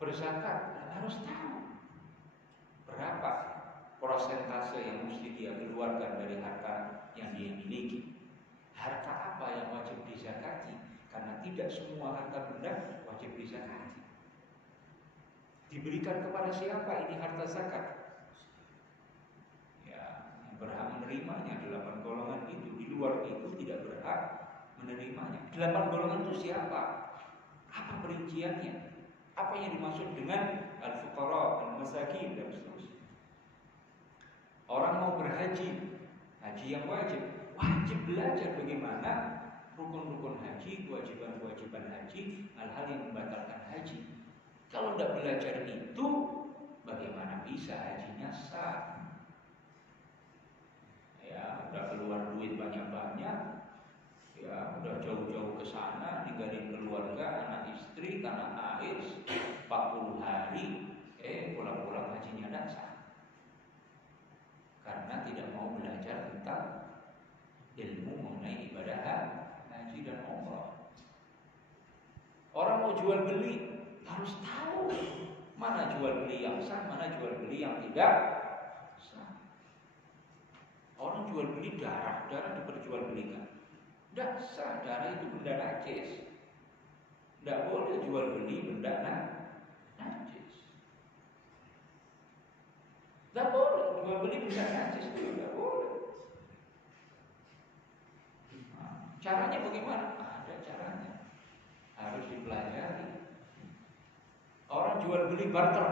berzakat harus tahu berapa persentase yang mesti dia keluarkan dari harta yang dia miliki. Harta apa yang wajib dizakati? Karena tidak semua harta benda wajib dizakati. Diberikan kepada siapa ini harta zakat? Ya, yang berhak menerimanya 8 golongan itu. Di luar itu tidak berhak menerimanya. 8 golongan itu siapa? Apa perinciannya? Apa yang dimaksud dengan al-fuqara, al-masakin dan seterusnya? Orang mau berhaji, haji yang wajib belajar bagaimana rukun-rukun haji, kewajiban-kewajiban haji, hal-hal yang membatalkan haji. Kalau tidak belajar itu, bagaimana bisa hajinya sah? Ya, udah keluar duit banyak-banyak, ya, udah jauh-jauh ke sana, ninggalin keluarga, anak istri, tanah air, 40 hari, pulang-pulang hajinya tidak sah. Karena tidak mau belajar tentang ilmu mengenai ibadah haji dan umrah. Orang mau jual beli harus tahu mana jual beli yang sah, mana jual beli yang tidak sah. Orang jual beli darah diperjualbelikan. Tidak sah, darah itu benda najis. Tidak boleh jual beli benda najis. Tidak boleh jual beli benda najis, tidak boleh. Caranya bagaimana? Ada caranya. Harus dipelajari. Orang jual beli barter,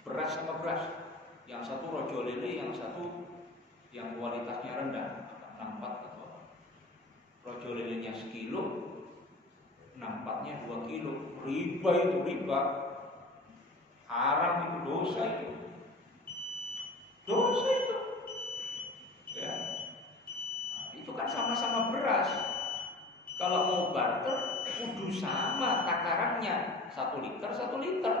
beras sama beras. Yang satu rojo lele, yang satu yang kualitasnya rendah, 64 atau apa. Rojo lelenya sekilo, 64-nya 2 kilo. Riba itu riba. Haram itu, dosa itu. Dosa itu. Ya. Itu kan sama-sama beras. Kalau mau barter, kudu sama takarannya, 1 liter 1 liter.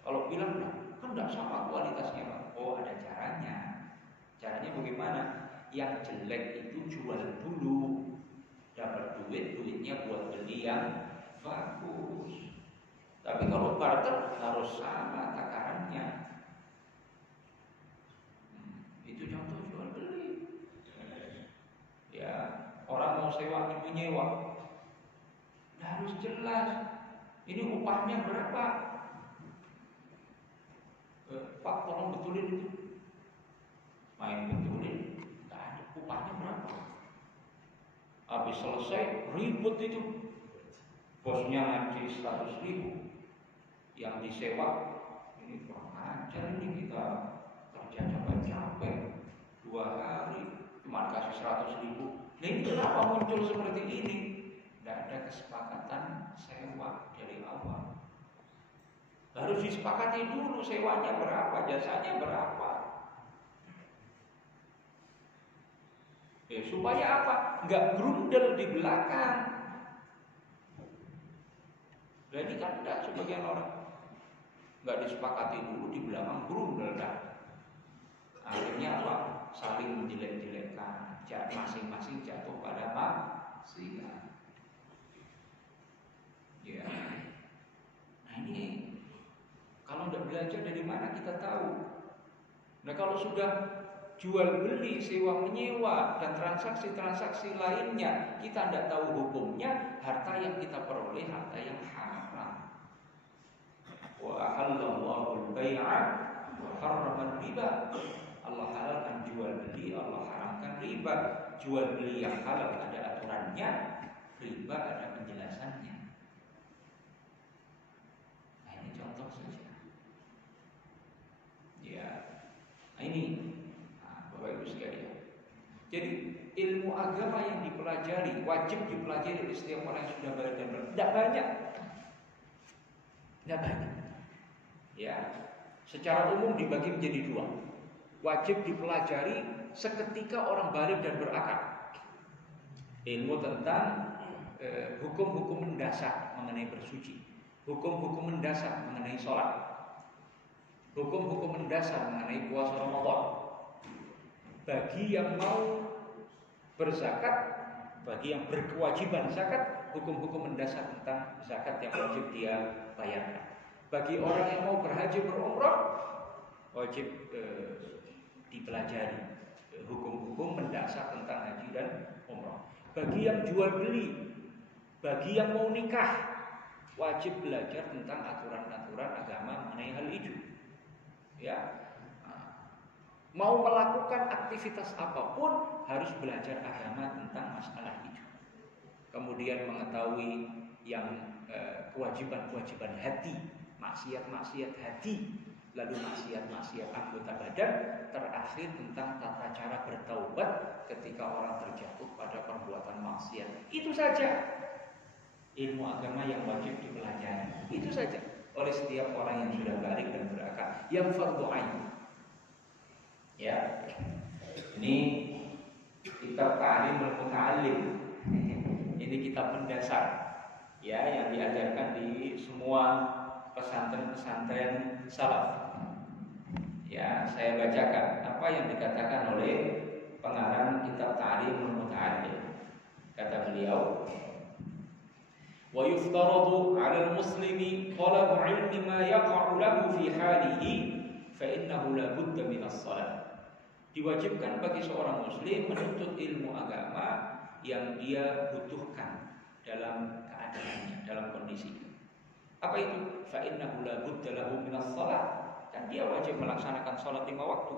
Kalau bilang kan tidak sama kualitasnya, Pak. Oh, ada caranya. Caranya bagaimana? Yang jelek itu jual dulu, dapat duitnya buat beli yang bagus. Tapi kalau barter harus sama takarannya. Itu contoh jual beli. Ya, orang mau sewa itu nyewa, harus jelas. Ini upahnya berapa? Pak, tolong betulin itu. Main betulin, nggak ada. Upahnya berapa? Habis selesai ribut itu. Bosnya ngasih 100.000, yang disewa ini kurang ajar, ini kita kerja capek-capek 2 hari cuma kasih 100.000. Nah, ini kenapa muncul seperti ini? Tidak ada kesepakatan sewa dari awal. Harus disepakati dulu sewanya berapa, jasanya berapa. Supaya apa? Nggak grundel di belakang. Jadi kan enggak, sebagian orang nggak disepakati dulu, di belakang burung meledak. Akhirnya apa? Saling menjelek-jelekkan, masing-masing jatuh pada maksiat. Ya. Nah ini kalau tidak belajar dari mana kita tahu? Nah kalau sudah jual beli, sewa menyewa dan transaksi-transaksi lainnya kita tidak tahu hukumnya, harta yang kita peroleh harta yang haram. Wa ahallallahu al-bai'a wa harrama riba. Allah halalkan jual beli, Allah haramkan riba. Jual beli yang halal ada aturannya, riba ada penjelasannya. Nah ini contoh saja. Ya, nah ini Bapak Ibu sekalian. Jadi ilmu agama yang dipelajari wajib dipelajari oleh setiap orang yang sudah balik dan tidak banyak. Tidak banyak. Ya, secara umum dibagi menjadi dua. Wajib dipelajari seketika orang balik dan berakal. Ilmu tentang hukum-hukum mendasar mengenai bersuci, hukum-hukum mendasar mengenai sholat, hukum-hukum mendasar mengenai puasa Ramadan. Bagi yang mau berzakat, bagi yang berkewajiban zakat, hukum-hukum mendasar tentang zakat yang wajib dia bayarkan. Bagi orang yang mau berhaji berumrah, wajib dipelajari hukum-hukum mendasar tentang haji dan umrah. Bagi yang jual beli, bagi yang mau nikah, wajib belajar tentang aturan-aturan agama mengenai hal itu. Ya. Mau melakukan aktivitas apapun harus belajar agama tentang masalah itu. Kemudian mengetahui yang kewajiban-kewajiban hati, maksiat-maksiat hati, lalu maksiat-maksiat anggota badan, terakhir tentang tata cara bertaubat ketika orang terjatuh pada perbuatan maksiat. Itu saja ilmu agama yang wajib dipelajari. Itu saja oleh setiap orang yang sudah balik dan berakal, yang fardhu ain. Ya, ini kitab Ta'limul Muta'allim. Ini kitab mendasar, ya, yang diajarkan di semua pesantren-pesantren salaf. Ya, saya bacakan apa yang dikatakan oleh pengarang kitab Ta'limul Muta'allim. Kata beliau, wa yuftaradu 'ala al-muslimi talabu 'ilmi ma yaqa'u lahu fi halihi fa innahu la budda min as-shalah. Diwajibkan bagi seorang muslim menuntut ilmu agama yang dia butuhkan dalam keadaannya, dalam kondisinya. Apa itu? Fa innahu la budda lahu min as-shalah. Kan dia wajib melaksanakan salat 5 waktu.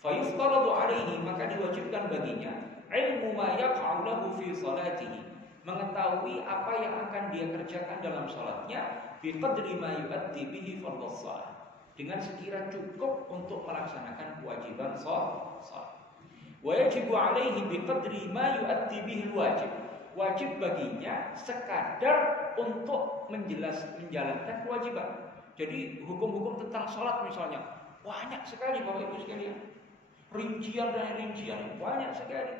Fa yuftaradu 'alaihi, maka diwajibkan baginya ilmu ma yaqa'u lahu fi salatihi, mengetahui apa yang akan dia kerjakan dalam salatnya bi qadri ma yu'addi bihi fardhu shalah, dengan sekira cukup untuk melaksanakan kewajiban salat. Wa yajibu 'alaihi bi qadri ma yu'addi bihi al-wajib. Wajib baginya sekadar untuk menjalankan kewajiban. Jadi hukum-hukum tentang salat misalnya banyak sekali Bapak Ibu sekalian. Rincian dan rincian banyak sekali.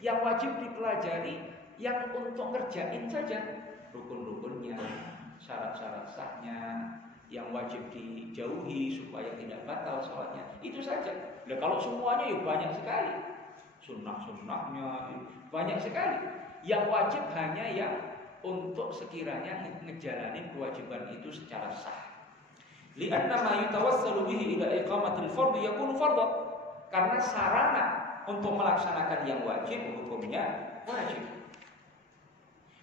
Yang wajib dipelajari yang untuk ngerjain saja, rukun-rukunnya, syarat-syarat sahnya, yang wajib dijauhi supaya tidak batal sholatnya, itu saja. Nah, kalau semuanya ya banyak sekali, sunnah-sunnahnya banyak sekali. Yang wajib hanya yang untuk sekiranya ngejalanin kewajiban itu secara sah. Li'anna ma yatawassalu bihi ila iqamatil fardh yakunu fardhan. Karena sarana untuk melaksanakan yang wajib hukumnya wajib.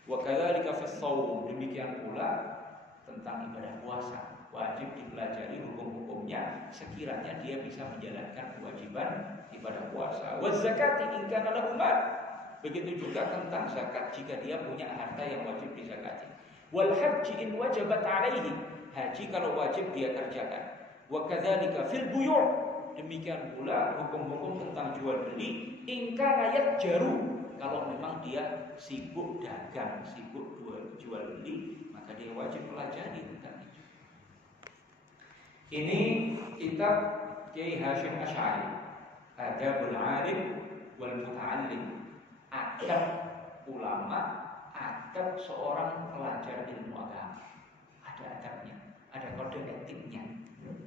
Wa kadzalika fi shaum, demikian pula tentang ibadah puasa, wajib dipelajari hukum-hukumnya sekiranya dia bisa menjalankan kewajiban ibadah puasa. Wa zakati in kana lahu mal, begitu juga tentang zakat jika dia punya harta yang wajib dizakati. Wal haji in wajabat alaihi, haji kalau wajib dia kerjakan. Wa kadzalika fil buyu', demikian pula hukum-hukum tentang jual beli in kana yatjaru, kalau memang dia sibuk dagang, sibuk jual beli, maka dia wajib pelajari tentang itu. Ini kitab Kiai Hasyim Asy'ari, Adabul 'Alim wal Muta'allim. Adab ulama, adab seorang pelajar ilmu agama. ada adabnya, ada kode etiknya,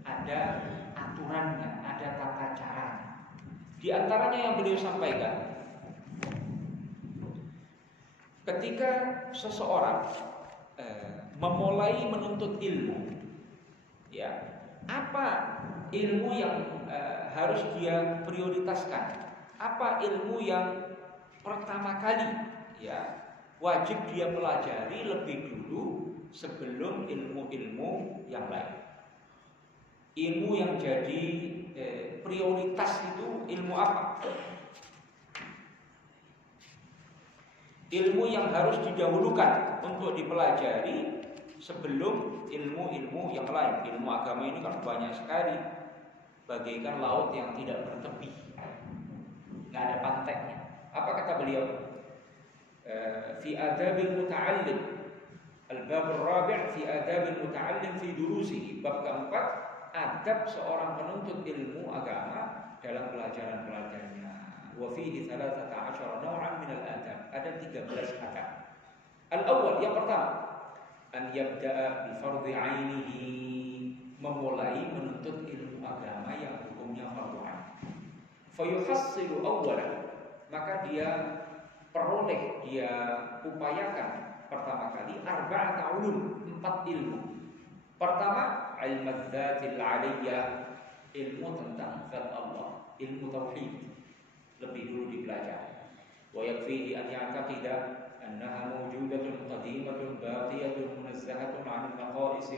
ada aturannya, ada tata caranya. Di antaranya yang beliau sampaikan, ketika seseorang memulai menuntut ilmu, ya, apa ilmu yang harus dia prioritaskan? Apa ilmu yang pertama kali, ya, wajib dia pelajari lebih dulu sebelum ilmu-ilmu yang lain? Ilmu yang jadi prioritas itu ilmu apa? Ilmu yang harus didahulukan untuk dipelajari sebelum ilmu-ilmu yang lain. Ilmu agama ini kan banyak sekali, bagaikan laut yang tidak bertepi, nggak ada pantainya. Apa kata beliau? Fi adabil muta'allim, al-bab ar-rabi' fi adabil muta'allim fi durusihi. Bab keempat, adab seorang penuntut ilmu agama dalam pelajaran-pelajarannya. Wa fihi 13 naw'an min al-adab. Ada 13 adab. Al-awwal, yang pertama, an yabda'a bi fardhi 'ainihi, memulai menuntut ilmu agama yang hukumnya fardhu 'ain. Fa yuhassilu awwalan, maka dia peroleh, dia upayakan pertama kali arba'at ulum, 4 ilmu. Pertama, ilmu dzatil 'aliyyah, ilmu tentang zat Allah, ilmu tauhid, lebih dulu dipelajari. Wa yakfihi an ya'taqida annaha mawjudatun qadimatun baqiyatun munazzahatun 'anil naqais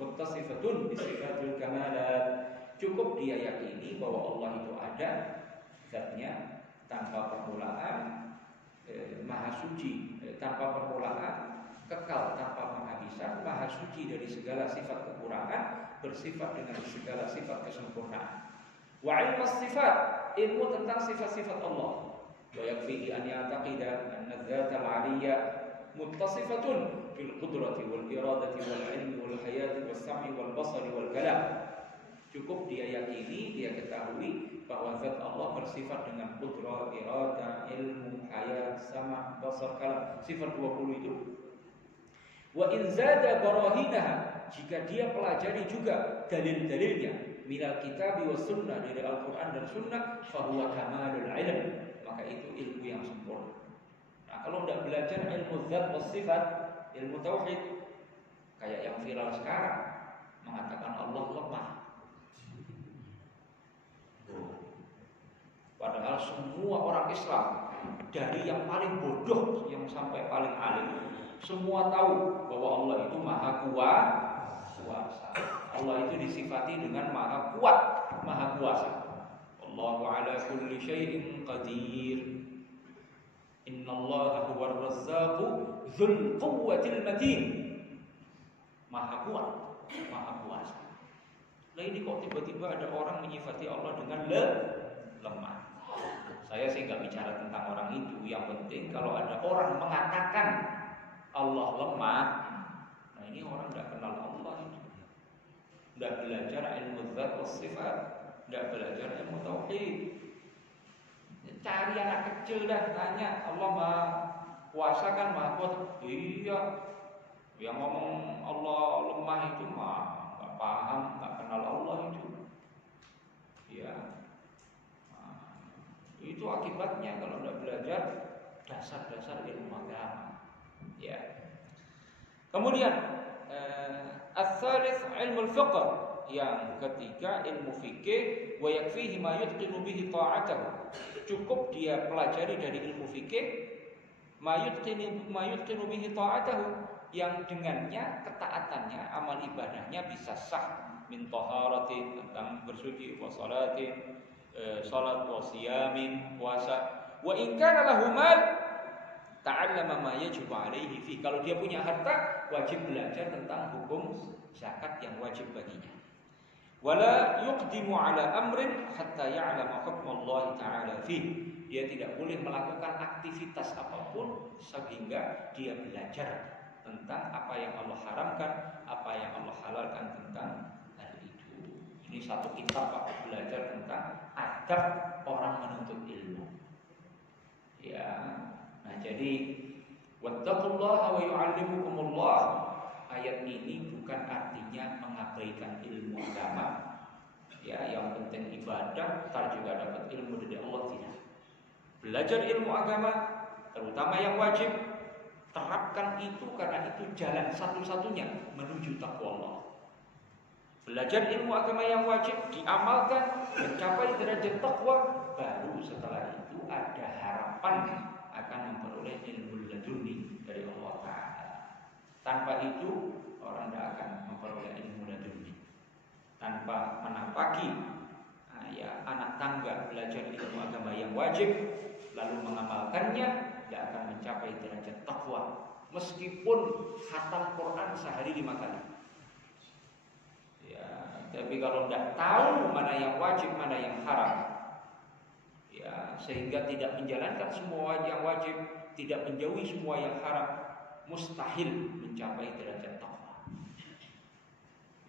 muttasifatun bi sifatil kamalat. Cukup dia yakini bahwa Allah itu ada, zatnya tanpa permulaan, maha suci, tanpa permulaan, kekal tanpa penghabisan, maha suci dari segala sifat kekurangan, bersifat dengan segala sifat kesempurnaan. Wa ilmu sifat, ilmu tentang sifat-sifat Allah. Wa yakfihi an ya'taqida anna dzatal 'aliyyah muttasifatun bil qudrati wal iradati wal 'ilmi wal hayati was sam'i wal basari wal kalam. Cukup dia yakini, dia ketahui bahwa zat Allah bersifat dengan qudrah, iradah, ilmu, hayat, sama', basar, kalam, sifat 20 itu. Wa in zada barahinaha, jika dia pelajari juga dalil-dalilnya, minal kitab wa sunnah, dari Al-Quran dan sunnah, fahuwa kamalul ilm, maka itu ilmu yang sempurna. Nah, kalau tidak belajar ilmu zat wa sifat, ilmu tauhid, kayak yang viral sekarang, mengatakan Allah lemah. Padahal semua orang Islam, dari yang paling bodoh yang sampai paling alim, semua tahu bahwa Allah itu maha kuasa. Allah itu disifati dengan maha kuat, maha kuasa. Allahu ala kulli syai'in qadir. Innallaha huwar razzaqu dzul quwwatil matin. Maha kuat, maha kuasa. Lah ini kok tiba-tiba ada orang menyifati Allah dengan lemah. Saya sih nggak bicara tentang orang itu. Yang penting kalau ada orang mengatakan Allah lemah, nah ini orang nggak kenal Allah itu. Nggak belajar ilmu dzat was sifat, nggak belajar ilmu tauhid. Cari anak kecil dah tanya, Allah maha kuasa kan, maha kuat. Iya. Yang ngomong Allah lemah itu mah nggak paham, nggak kenal Allah itu. Ya. Itu akibatnya kalau tidak belajar dasar-dasar ilmu agama. Ya. Kemudian ats-tsalits ilmu al-fiqh, yang ketiga ilmu fikih. Wa yakfihi ma yutqinu bihi ta'atahu, cukup dia pelajari dari ilmu fikih ma yutqinu bihi ta'atahu, yang dengannya ketaatannya, amal ibadahnya bisa sah. Min taharatin, tentang bersuci, wa salatin, salat, wa siyamin, puasa. Wa in kana lahu mal ta'allama ma yajibu alaihi fi, kalau dia punya harta wajib belajar tentang hukum zakat yang wajib baginya. Wala yuqdimu ala amrin hatta ya'lama hukm Allah ta'ala fi, dia tidak boleh melakukan aktivitas apapun sehingga dia belajar tentang apa yang Allah haramkan, apa yang Allah halalkan tentang hal itu. Ini satu kitab Pak, belajar tentang adab orang menuntut ilmu. Ya, nah jadi wattaqullaha wa yu'allimukumullah, ayat ini bukan artinya mengabaikan ilmu agama. Ya, yang penting ibadah, tar juga dapat ilmu dari Allah, tidak. Belajar ilmu agama, terutama yang wajib, terapkan itu karena itu jalan satu-satunya menuju takwa Allah. Belajar ilmu agama yang wajib, diamalkan, mencapai derajat takwa, baru setelah itu ada harapan akan memperoleh ilmu laduni dari Allah Ta'ala. Tanpa itu orang tidak akan memperoleh ilmu laduni. Tanpa menapaki anak tangga belajar ilmu agama yang wajib lalu mengamalkannya, tidak akan mencapai derajat takwa meskipun khatam Quran sehari 5 kali. Ya, tapi kalau tidak tahu mana yang wajib, mana yang haram, ya, sehingga tidak menjalankan semua yang wajib, tidak menjauhi semua yang haram, mustahil mencapai derajat takwa.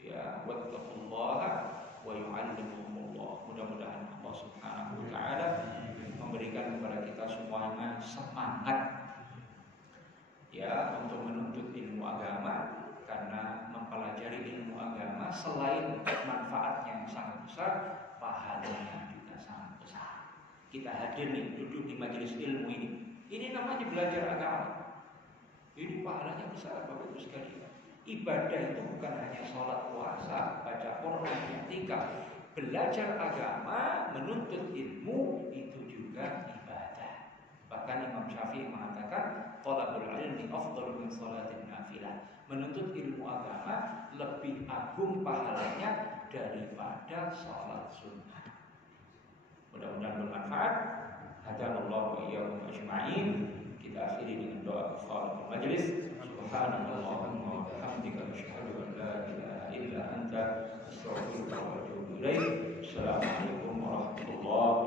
Ya, wattaqullaha wa yu'allimukumullah. Mudah-mudahan Allah Subhanahu wa taala memberikan kepada kita semuanya semangat ya untuk menuntut ilmu agama, karena mempelajari ilmu agama selain manfaatnya yang sangat besar, pahalanya juga sangat besar. Kita hadir nih, duduk di majelis ilmu ini namanya belajar agama. Ini pahalanya besar Bapak Ibu sekalian. Ibadah itu bukan hanya sholat, puasa, baca Quran, i'tikaf. Belajar agama, menuntut ilmu itu juga ibadah. Bahkan Imam Syafi'i mengatakan thalabul ilmi afdalu min sholatin nafilah. Menuntut ilmu agama lebih agung pahalanya daripada sholat sunnah. Mudah-mudahan bermanfaat. Hadanallahu wa iyyakum ajma'in. Kita akhiri dengan doa kafaratul majlis. Subhanallahumma wa bihamdika asyhadu an la ilaha illa anta astaghfiruka wa atubu ilaik. Assalamualaikum warahmatullahi